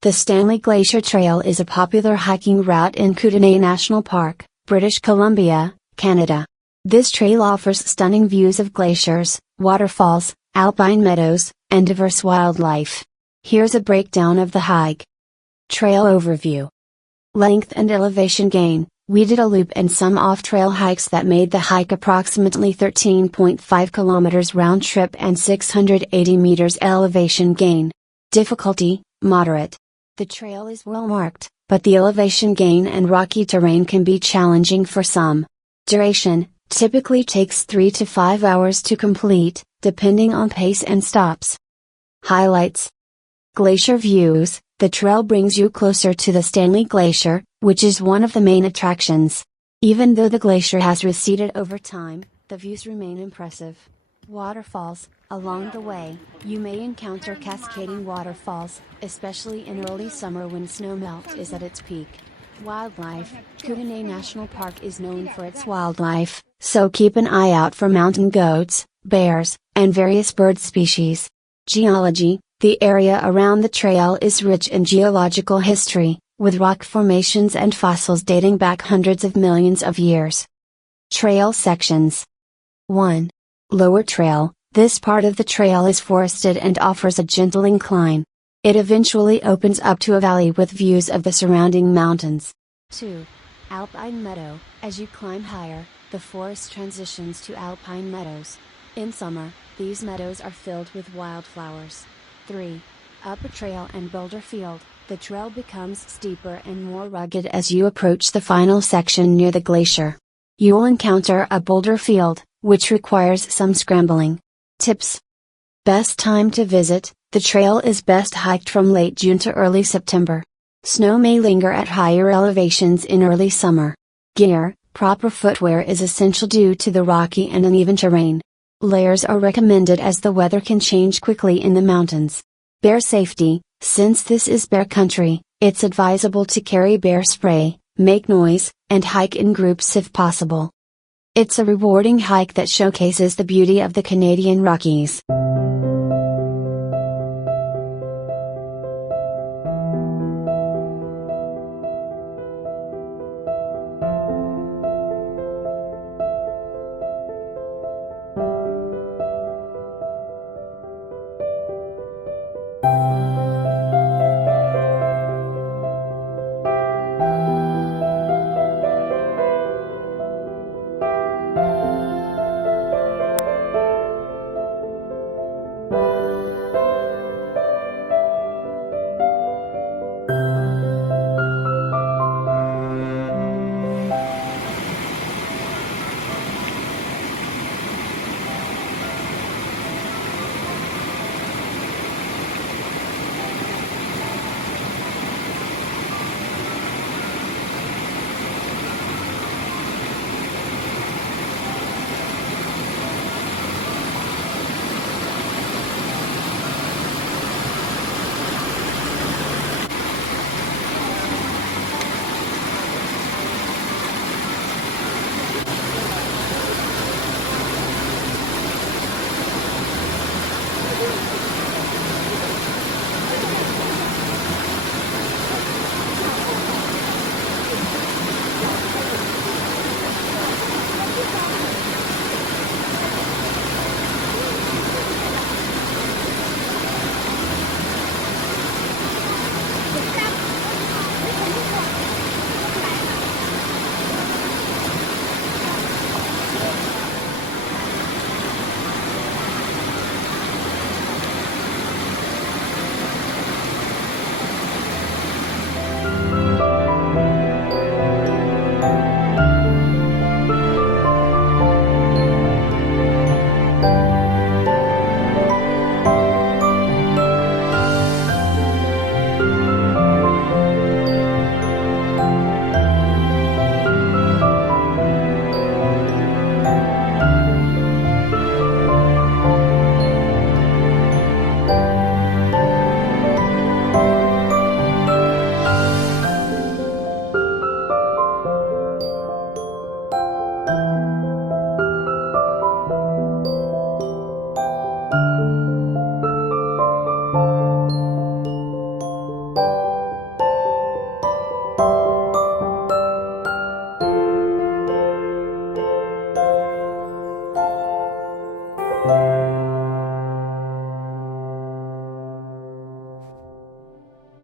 The Stanley Glacier Trail is a popular hiking route in Kootenay National Park, British Columbia, Canada. This trail offers stunning views of glaciers, waterfalls, alpine meadows, and diverse wildlife. Here's a breakdown of the hike. Trail overview. Length and elevation gain. We did a loop and some off-trail hikes that made the hike approximately 13.5 kilometers round trip and 680 meters elevation gain. Difficulty, moderate. The trail is well marked, but the elevation gain and rocky terrain can be challenging for some. Duration, typically takes 3 to 5 hours to complete, depending on pace and stops. Highlights. Glacier views. The trail brings you closer to the Stanley Glacier, which is one of the main attractions. Even though the glacier has receded over time, the views remain impressive. Waterfalls. Along the way, you may encounter cascading waterfalls, especially in early summer when snow melt is at its peak. Wildlife. Kootenay National Park is known for its wildlife, so keep an eye out for mountain goats, bears, and various bird species. Geology. The area around the trail is rich in geological history, with rock formations and fossils dating back hundreds of millions of years. Trail sections. 1. Lower Trail. This part of the trail is forested and offers a gentle incline. It eventually opens up to a valley with views of the surrounding mountains. 2. Alpine Meadow. As you climb higher, the forest transitions to alpine meadows. In summer, these meadows are filled with wildflowers. 3. Upper Trail and Boulder Field. The trail becomes steeper and more rugged as you approach the final section near the glacier. You'll encounter a boulder field, which requires some scrambling. Tips. Best time to visit. The trail is best hiked from late June to early September. Snow may linger at higher elevations in early summer. Gear. Proper footwear is essential due to the rocky and uneven terrain. Layers are recommended as the weather can change quickly in the mountains. Bear safety. Since this is bear country, it's advisable to carry bear spray, make noise, and hike in groups if possible. It's a rewarding hike that showcases the beauty of the Canadian Rockies.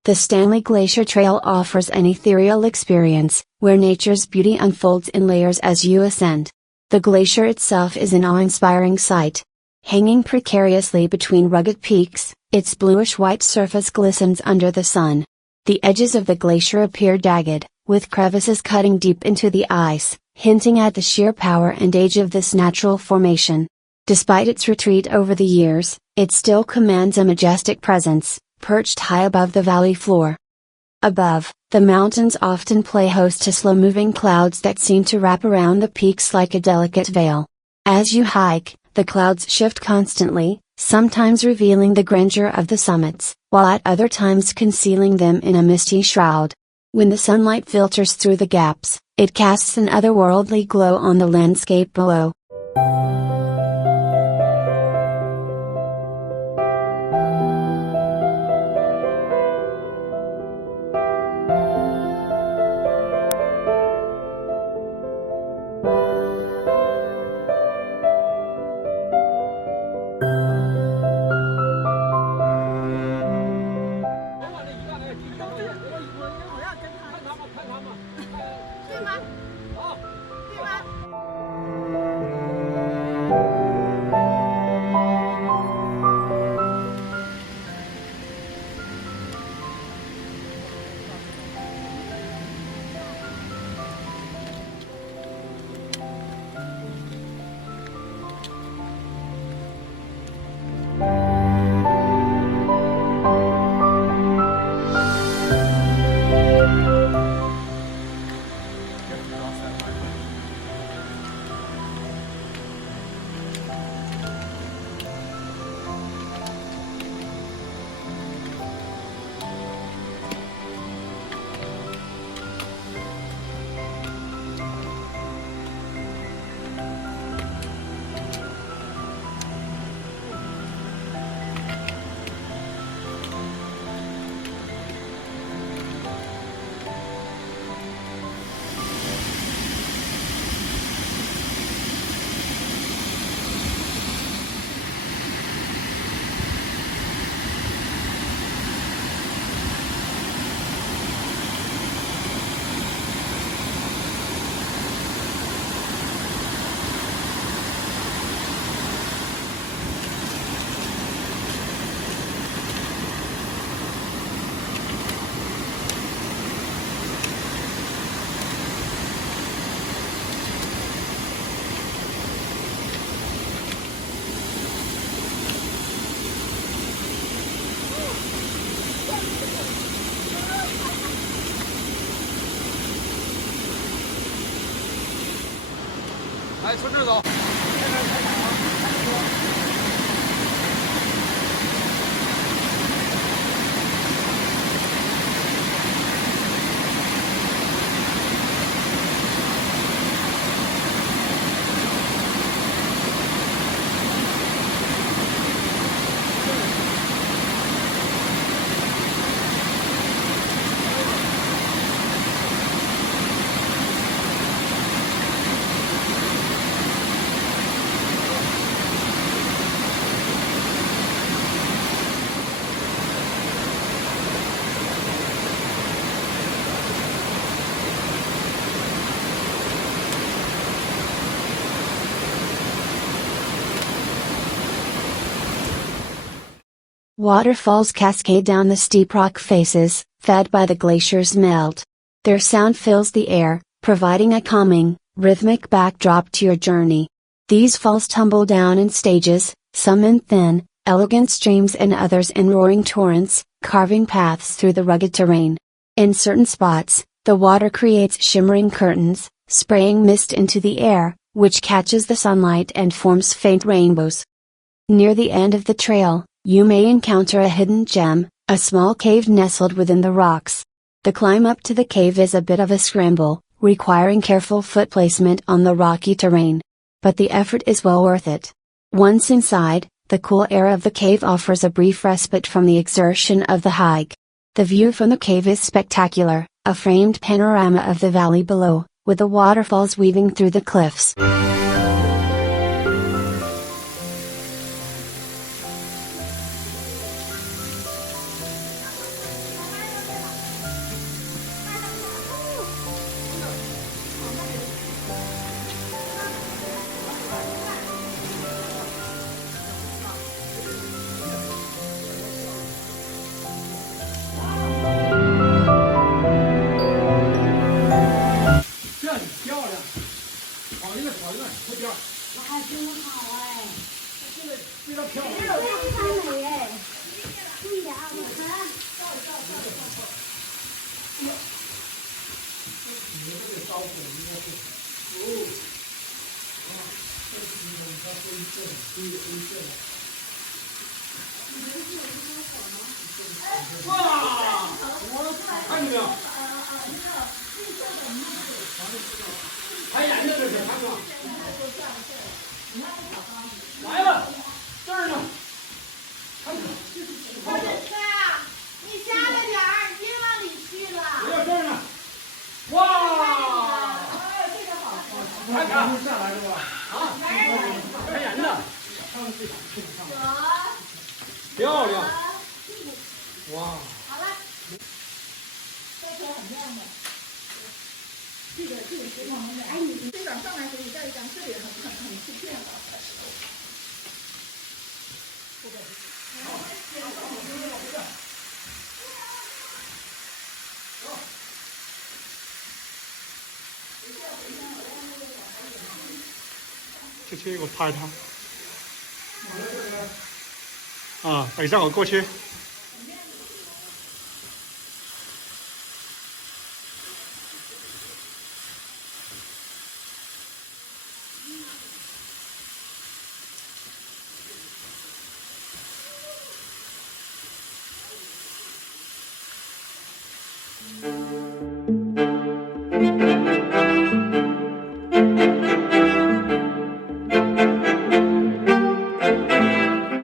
The Stanley Glacier Trail offers an ethereal experience, where nature's beauty unfolds in layers as you ascend. The glacier itself is an awe-inspiring sight. Hanging precariously between rugged peaks, its bluish-white surface glistens under the sun. The edges of the glacier appear jagged, with crevices cutting deep into the ice, hinting at the sheer power and age of this natural formation. Despite its retreat over the years, it still commands a majestic presence, perched high above the valley floor. Above, the mountains often play host to slow-moving clouds that seem to wrap around the peaks like a delicate veil. As you hike, the clouds shift constantly, sometimes revealing the grandeur of the summits, while at other times concealing them in a misty shroud. When the sunlight filters through the gaps, it casts an otherworldly glow on the landscape below. Waterfalls cascade down the steep rock faces, fed by the glacier's melt. Their sound fills the air, providing a calming, rhythmic backdrop to your journey. These falls tumble down in stages, some in thin, elegant streams and others in roaring torrents, carving paths through the rugged terrain. In certain spots, the water creates shimmering curtains, spraying mist into the air, which catches the sunlight and forms faint rainbows. Near the end of the trail, you may encounter a hidden gem, a small cave nestled within the rocks. The climb up to the cave is a bit of a scramble, requiring careful foot placement on the rocky terrain. But the effort is well worth it. Once inside, the cool air of the cave offers a brief respite from the exertion of the hike. The view from the cave is spectacular, a framed panorama of the valley below, with the waterfalls weaving through the cliffs. 跑一个，快点！那还挺好哎，这个非常漂亮。非常美哎。注意点啊，我看。你们这个烧火应该是哦，啊，这个地方它灰色的，灰色的。哇！看见没有？排盐的这是，看见吗？来了，这儿呢。看见没？我这车啊，你下来点儿，别往里去了。不要这儿呢。哇！这个好。看看下来是吧？啊，排盐的。漂亮。哇！好了，这车很亮的。这个石头很美。哎，你这张上来给你照一张，这里很出片了。这去我拍他。啊，等一下我过去。